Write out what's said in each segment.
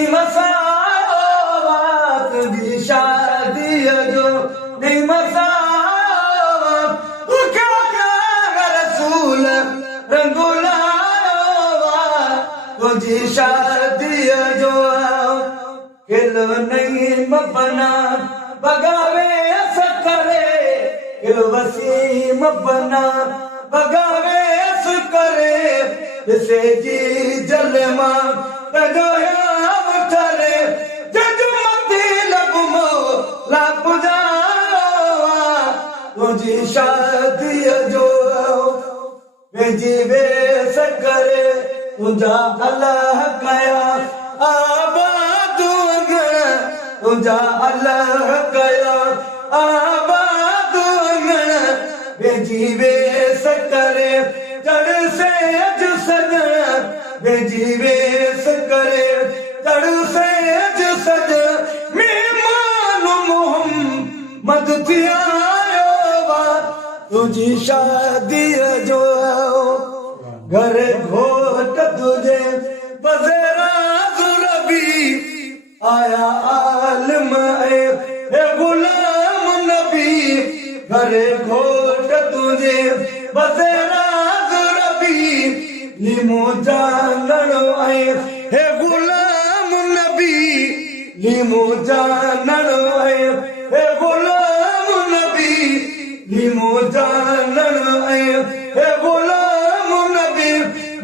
नहीं मसावा तुझी शादी जो नहीं मसावा तू क्या क्या रसूल रंगुलावा तुझी शादी जो किलो नहीं मपना बगावे करे किलो वसीम बना बगावे करे से जी जलमा तजोयाम करे जजमती लबमो लापुजावा तुझी शादी जो वेजी वेस करे तुझा अल्लाह कया आबाद तुझा अल्लाह कया आबाद वेजी वेस करे जड़ से अज सजन वेजी वेस करे जड़ से अज सजन मेहमान मोहम्मद थी आयो वा तुझी शादी जो घर घोट तुझे बज़ेरा रबी आया आलम है गुलाम नबी घर घोट तुझे बज़ेरा लिमो जानणो आहे हे गुलाम नबी लिमो जानणो आहे हे गुलाम नबी लिमो जानणो आहे हे गुलाम नबी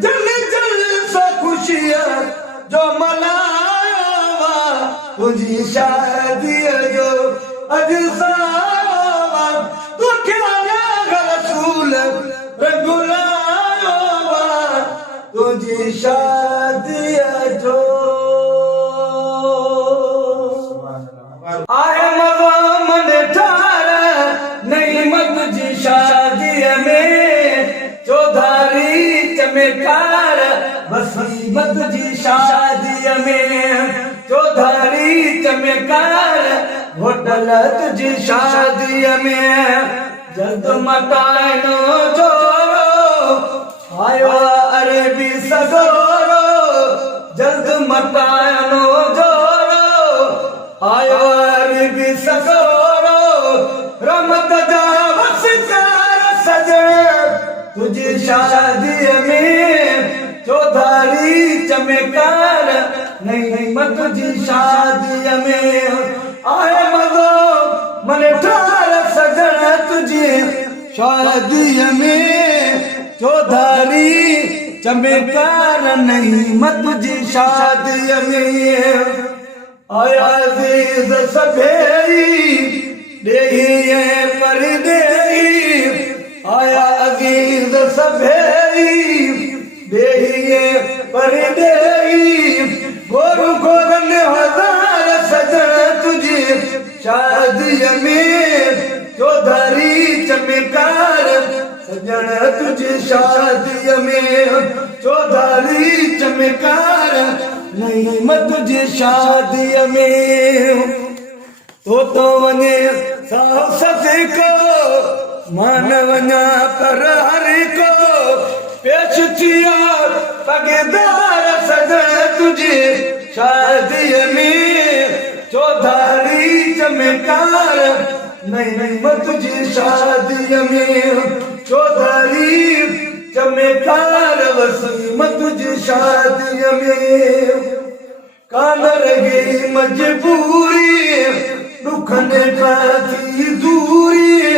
जल जल सा खुशियां जो मनावा तुझी शादी जो अज सावा तू क्या रसूल रंगुला तुझी शादी जो आए मज़ा मन ठार नहीं मत तुझी शादी में चौधारी चमकार बसीमत तुझी शादी में चौधारी चमकार होटल तुझी शादी में जल्द मटानो जोरो आयो अरबी सगोरो जल्द मटानो जोरो आयो अरबी सगोरो रमत जा वसकार सजन तुझी शादी में चौधारी चमकार नहीं मत तुझी शादी में आए मज़ो मन ठार सजन तुझी शादी में चौधारी चमकार नहीं मत तुझी शादी में आया अजीज सभेई देही पर देही आया अजीज सभेई देही पर देही गोरु गोरन हजार सजन तुझी शादी में चौधारी चमकार सजन तुझी शादी में चौधारी चमकार नहीं मत तुझी शादी में तो वने साहस को मान वना पर हरि को पेश थिया पगेदार सजन तुझी शादी में चौधारी चमकार नहीं मत तुझी शादी में चौधारी चमकार वसीमत तुझी शादी में कान रही मजबूरी दुखने का थी दूरी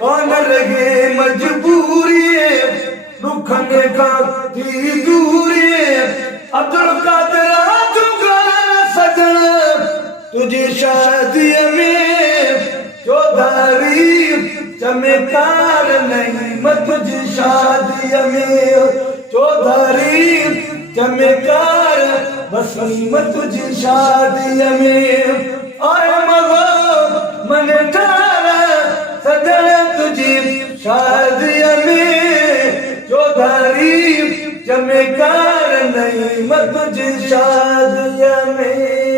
कान रही मजबूरी दुखने का थी दूरी अब्दुल कादिर सजन तुझी शादी में चौधारी चमकार नहीं मत तुझी शादी में चौधारी चमकार वसीमत तुझी शादी में आए मज़ो मन ठार सजन तुझी शादी में चौधारी चमकार नहीं मत तुझी शादी में।